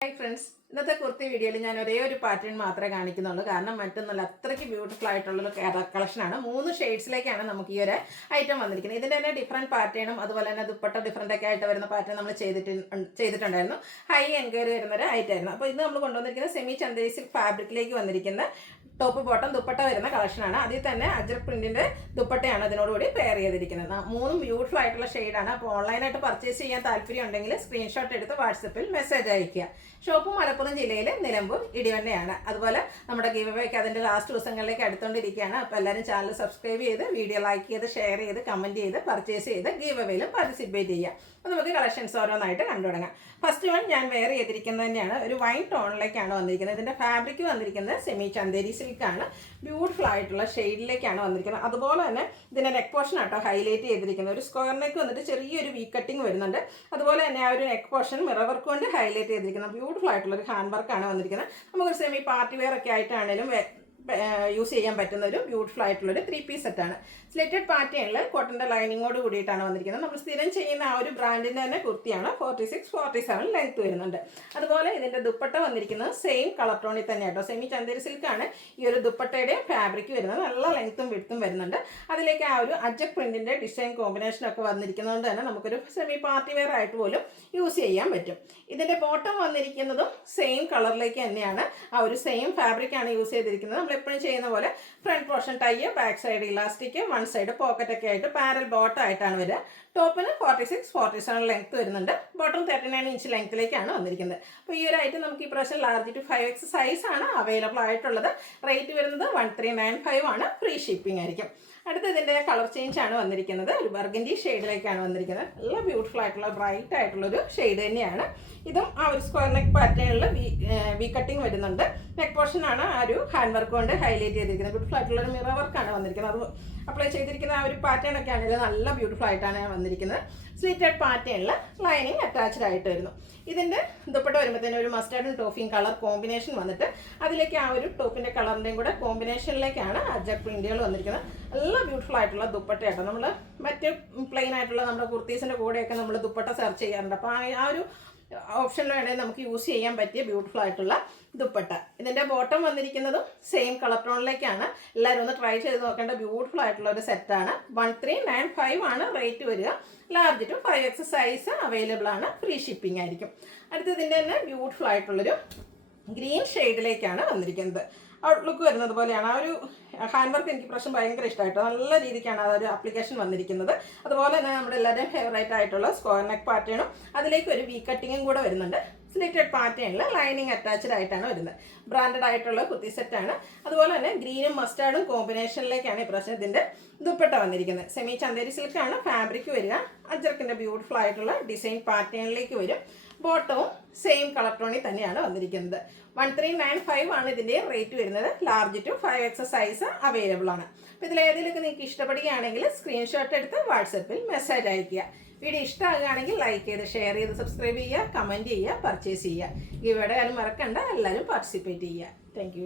Hi friends, ഇന്നത്തെ കുർത്തി വീഡിയോയിൽ ഞാൻ ഒരേ ഒരു പാറ്റേൺ മാത്രമേ കാണിക്കുന്നുള്ളൂ. കാരണം മറ്റൊന്നുമല്ല, അത്രയ്ക്ക് ബ്യൂട്ടിഫുൾ ആയിട്ടുള്ളൊരു കളക്ഷനാണ്. 3 ഷെയ്ഡ്സിലേക്കാണ് നമുക്ക് ഈ ഒരു ഐറ്റം വന്നിരിക്കുന്നത്. ഇതിൻ്റെ തന്നെ ഡിഫറൻറ്റ് പാറ്റേണും അതുപോലെ തന്നെ ദുപ്പട്ട ഡിഫറൻ്റ് ഒക്കെ ആയിട്ട് വരുന്ന പാറ്റേൺ നമ്മൾ ചെയ്തിട്ടുണ്ടായിരുന്നു. ഹൈ എൻക്വയറി വരുന്നൊരു ഐറ്റമായിരുന്നു. അപ്പോൾ ഇന്ന് നമ്മൾ കൊണ്ടുവന്നിരിക്കുന്ന സെമി ചന്ദേരി സിൽക്ക് ഫാബ്രിക്കിലേക്ക് വന്നിരിക്കുന്ന ടോപ്പ് ബോട്ടം ദുപ്പട്ട വരുന്ന കളക്ഷനാണ്. അതിൽ തന്നെ അജ്രക് പ്രിന്റിന്റെ ദുപ്പട്ടയാണ് അതിനോടുകൂടി പെയർ ചെയ്തിരിക്കുന്നത്. 3 ബ്യൂട്ടിഫുൾ ആയിട്ടുള്ള ഷെയ്ഡാണ്. അപ്പോൾ ഓൺലൈനായിട്ട് പർച്ചേസ് ചെയ്യാൻ താല്പര്യം ഉണ്ടെങ്കിൽ സ്ക്രീൻഷോട്ട് എടുത്ത് വാട്സപ്പിൽ മെസ്സേജ് അയയ്ക്കുക. ഷോപ്പ് മലപ്പുറം ജില്ലയിൽ നിലമ്പൂർ ഇടിവണ്ണയാണ്. അതുപോലെ നമ്മുടെ ഗീവ് അവേക്ക് അതിൻ്റെ ലാസ്റ്റ് ദിവസങ്ങളിലേക്ക് അടുത്തുകൊണ്ടിരിക്കുകയാണ്. അപ്പോൾ എല്ലാവരും ചാനൽ സബ്സ്ക്രൈബ് ചെയ്ത് വീഡിയോ ലൈക്ക് ചെയ്ത് ഷെയർ ചെയ്ത് കമൻറ്റ് ചെയ്ത് പർച്ചേസ് ചെയ്ത് ഗീവ് അവേയിലും പാർട്ടിസിപ്പേറ്റ് ചെയ്യുക. അപ്പോൾ നമുക്ക് കളക്ഷൻസ് ഓരോന്നായിട്ട് കണ്ടു തുടങ്ങാം. ഫസ്റ്റ് വൺ ഞാൻ വെയർ ചെയ്തിരിക്കുന്നത് തന്നെയാണ്. ഒരു വൈൻ ടോണിലേക്കാണ് വന്നിരിക്കുന്നത്. ഇതിൻ്റെ ഫാബ്രിക് വന്നിരിക്കുന്നത് സെമി ചന്ദേരി സിൽക്കാണ്. ബ്യൂട്ടിഫുൾ ആയിട്ടുള്ള ഷെയ്ഡിലേക്കാണ് വന്നിരിക്കുന്നത്. അതുപോലെ തന്നെ ഇതിൻ്റെ നെക്ക് പോർഷൻ ആട്ടോ ഹൈലൈറ്റ് ചെയ്തിരിക്കുന്നത്. ഒരു സ്ക്വയർ നെക്ക് വന്നിട്ട് ചെറിയൊരു വി കട്ടിങ് വരുന്നുണ്ട്. അതുപോലെ തന്നെ ആ ഒരു നെക്ക് പോർഷൻ മിറർ വർക്ക് കൊണ്ട് ഹൈലൈറ്റ് ചെയ്തിരിക്കുന്നത്. ബ്യൂട്ടിഫുൾ ആയിട്ടുള്ള ഒരു ഹാൻഡ് വർക്കാണ് വന്നിരിക്കുന്നത്. നമുക്കൊരു സെമി പാർട്ടി വെയർ ഒക്കെ ആയിട്ടാണെങ്കിലും യൂസ് ചെയ്യാൻ പറ്റുന്ന ഒരു ബ്യൂട്ടിഫുൾ ആയിട്ടുള്ളൊരു 3 പീസ് സെറ്റാണ്. സ്ലിറ്റഡ് പാറ്റേണിൽ കോട്ടൻ്റെ ലൈനിങ്ങോട് കൂടിയിട്ടാണ് വന്നിരിക്കുന്നത്. നമ്മൾ സ്ഥിരം ചെയ്യുന്ന ആ ഒരു ബ്രാൻഡിൻ്റെ തന്നെ കുർത്തിയാണ്. 46-47 ലെങ്ത് വരുന്നുണ്ട്. അതുപോലെ ഇതിൻ്റെ ദുപ്പട്ട വന്നിരിക്കുന്നത് സെയിം കളർ ടോണിൽ തന്നെ കേട്ടോ. സെമി ചന്ദേരി സിൽക്കാണ് ഈ ഒരു ദുപ്പട്ടയുടെ ഫാബ്രിക് വരുന്നത്. നല്ല ലെങ്ത്തും വിഡ്ത്തും വരുന്നുണ്ട്. അതിലേക്ക് ആ ഒരു അജ്രക് പ്രിന്റിൻ്റെ ഡിസൈൻ കോമ്പിനേഷനൊക്കെ വന്നിരിക്കുന്നതുകൊണ്ട് തന്നെ നമുക്കൊരു സെമി പാർട്ടി വെയർ ആയിട്ട് പോലും യൂസ് ചെയ്യാൻ പറ്റും. ഇതിൻ്റെ ബോട്ടം വന്നിരിക്കുന്നതും സെയിം കളറിലേക്ക് തന്നെയാണ്. ആ ഒരു സെയിം ഫാബ്രിക്കാണ് യൂസ് ചെയ്തിരിക്കുന്നത്. നമ്മൾ എപ്പോഴും ചെയ്യുന്ന പോലെ front portion tie, back side elastic, one side pocket ഒക്കെ ആയിട്ട് പാരൽ ബോട്ടം ആയിട്ടാണ് വരിക. ടോപ്പിന് 46-47 ലെങ്ത് വരുന്നുണ്ട്. ബോട്ടം 39 ഇഞ്ച് ലെങ്ത്തിലേക്കാണ് വന്നിരിക്കുന്നത്. അപ്പോൾ ഈ ഒരു ഐറ്റം നമുക്ക് ഈ പ്രാവശ്യം ലാർജ് ടു 5X സൈസാണ് അവൈലബിൾ ആയിട്ടുള്ളത്. റേറ്റ് വരുന്നത് 1395 ആണ്. ഫ്രീ ഷിപ്പിംഗ് ആയിരിക്കും. അടുത്ത ഇതിൻ്റെ കളർ ചേഞ്ച് ആണ് വന്നിരിക്കുന്നത്. ഒരു ബർഗൻഡി ഷെയ്ഡിലേക്കാണ് വന്നിരിക്കുന്നത്. നല്ല ബ്യൂട്ടിഫുൾ ആയിട്ടുള്ള ബ്രൈറ്റ് ആയിട്ടുള്ളൊരു ഷെയ്ഡ് തന്നെയാണ്. ഇതും ആ ഒരു സ്ക്വയർ നെക്ക് പാറ്റേണിൽ വി കട്ടിങ് വരുന്നുണ്ട്. നെക്ക് പോർഷനാണ് ആ ഒരു ഹാൻഡ് വർക്ക് കൊണ്ട് ഹൈലൈറ്റ് ചെയ്തിരിക്കുന്നത്. ബ്യൂട്ടിഫുൾ ആയിട്ടുള്ളൊരു മിറർ വർക്കാണ് വന്നിരിക്കുന്നത്. അത് അപ്ലൈ ചെയ്തിരിക്കുന്ന ആ ഒരു പാറ്റേൺ ഒക്കെ ആണെങ്കിൽ നല്ല ബ്യൂട്ടിഫുൾ ആയിട്ടാണ് വന്നിരിക്കുന്നത്. സ്ലിറ്റഡ് പാറ്റേണിൽ ലൈനിങ് അറ്റാച്ച്ഡ് ആയിട്ട് വരുന്നു. ഇതിൻ്റെ ദുപ്പട്ട വരുമ്പോഴത്തേനും ഒരു മസ്റ്റാർഡും ടോഫിയും കളർ കോമ്പിനേഷൻ വന്നിട്ട് അതിലേക്ക് ആ ഒരു ടോപ്പിൻ്റെ കളറിൻ്റെയും കൂടെ കോമ്പിനേഷനിലേക്കാണ് അജ്രക് പ്രിന്റുകൾ വന്നിരിക്കുന്നത്. നല്ല ബ്യൂട്ടിഫുൾ ആയിട്ടുള്ള ദുപ്പട്ടയാട്ടോ. നമ്മൾ മറ്റ് പ്ലെയിൻ ആയിട്ടുള്ള നമ്മുടെ കുർത്തീസിൻ്റെ കൂടെയൊക്കെ നമ്മൾ ദുപ്പട്ട സെർച്ച് ചെയ്യാറുണ്ട്. അപ്പോൾ ആ ഒരു ഓപ്ഷനിൽ വേണമെങ്കിൽ നമുക്ക് യൂസ് ചെയ്യാൻ പറ്റിയ ബ്യൂട്ടിഫുൾ ആയിട്ടുള്ള ദുപ്പട്ട. ഇതിൻ്റെ ബോട്ടം വന്നിരിക്കുന്നതും സെയിം കളർ ടോണിലേക്കാണ്. എല്ലാവരും ഒന്ന് ട്രൈ ചെയ്ത് നോക്കേണ്ട ബ്യൂട്ടിഫുൾ ആയിട്ടുള്ള ഒരു സെറ്റാണ്. 1395 ആണ് റേറ്റ് വരിക. Large to 5X size available ആണ്. ഫ്രീ ഷിപ്പിംഗ് ആയിരിക്കും. അടുത്തതിൻ്റെ തന്നെ ബ്യൂട്ടിഫുൾ ആയിട്ടുള്ളൊരു ഗ്രീൻ ഷെയ്ഡിലേക്കാണ് വന്നിരിക്കുന്നത്. ഔട്ട്ലുക്ക് വരുന്നത് പോലെയാണ്. ആ ഒരു ഹാൻഡ് വർക്ക് എനിക്ക് പ്രശ്നം ഭയങ്കര ഇഷ്ടമായിട്ടോ. നല്ല രീതിക്കാണ് ആ ഒരു ആപ്ലിക്കേഷൻ വന്നിരിക്കുന്നത്. അതുപോലെ തന്നെ നമ്മുടെ എല്ലാവരുടെയും ഫേവറേറ്റ് ആയിട്ടുള്ള സ്ക്വയർ നെക്ക് പാറ്റേണും അതിലേക്ക് ഒരു വി കട്ടിങ്ങും കൂടെ വരുന്നുണ്ട്. സ്ലിറ്റഡ് പാറ്റേണിൽ ലൈനിങ് അറ്റാച്ച്ഡ് ആയിട്ടാണ് വരുന്നത്. ബ്രാൻഡഡ് ആയിട്ടുള്ള കുർത്തി സെറ്റാണ്. അതുപോലെ തന്നെ ഗ്രീനും മസ്റ്റാർഡും കോമ്പിനേഷനിലേക്കാണ് ഈ പ്രാവശ്യം ഇതിൻ്റെ ദുപ്പട്ട വന്നിരിക്കുന്നത്. സെമി ചന്ദേരി സിൽക്കാണ് ഫാബ്രിക് വരിക. അജ്രക്കിൻ്റെ ബ്യൂട്ടിഫുൾ ആയിട്ടുള്ള ഡിസൈൻ പാറ്റേണിലേക്ക് വരും. ബോട്ടവും സെയിം കളർ ടോണിൽ തന്നെയാണ് വന്നിരിക്കുന്നത്. 1395 ആണ് ഇതിൻ്റെ റേറ്റ് വരുന്നത്. Large to 5X size available ആണ്. അപ്പോൾ ഇതിലേതെങ്കിലുമൊക്കെ നിങ്ങൾക്ക് ഇഷ്ടപ്പെടുകയാണെങ്കിൽ സ്ക്രീൻഷോട്ട് എടുത്ത് വാട്സപ്പിൽ മെസ്സേജ് അയയ്ക്കുക. വീഡിയോ ഇഷ്ടമാകുകയാണെങ്കിൽ ലൈക്ക് ചെയ്ത് ഷെയർ ചെയ്ത് സബ്സ്ക്രൈബ് ചെയ്യുക, കമൻറ്റ് ചെയ്യുക, പർച്ചേസ് ചെയ്യുക. ഇവിടെ ആരും മറക്കണ്ട, എല്ലാവരും പാർട്ടിസിപ്പേറ്റ് ചെയ്യുക. താങ്ക്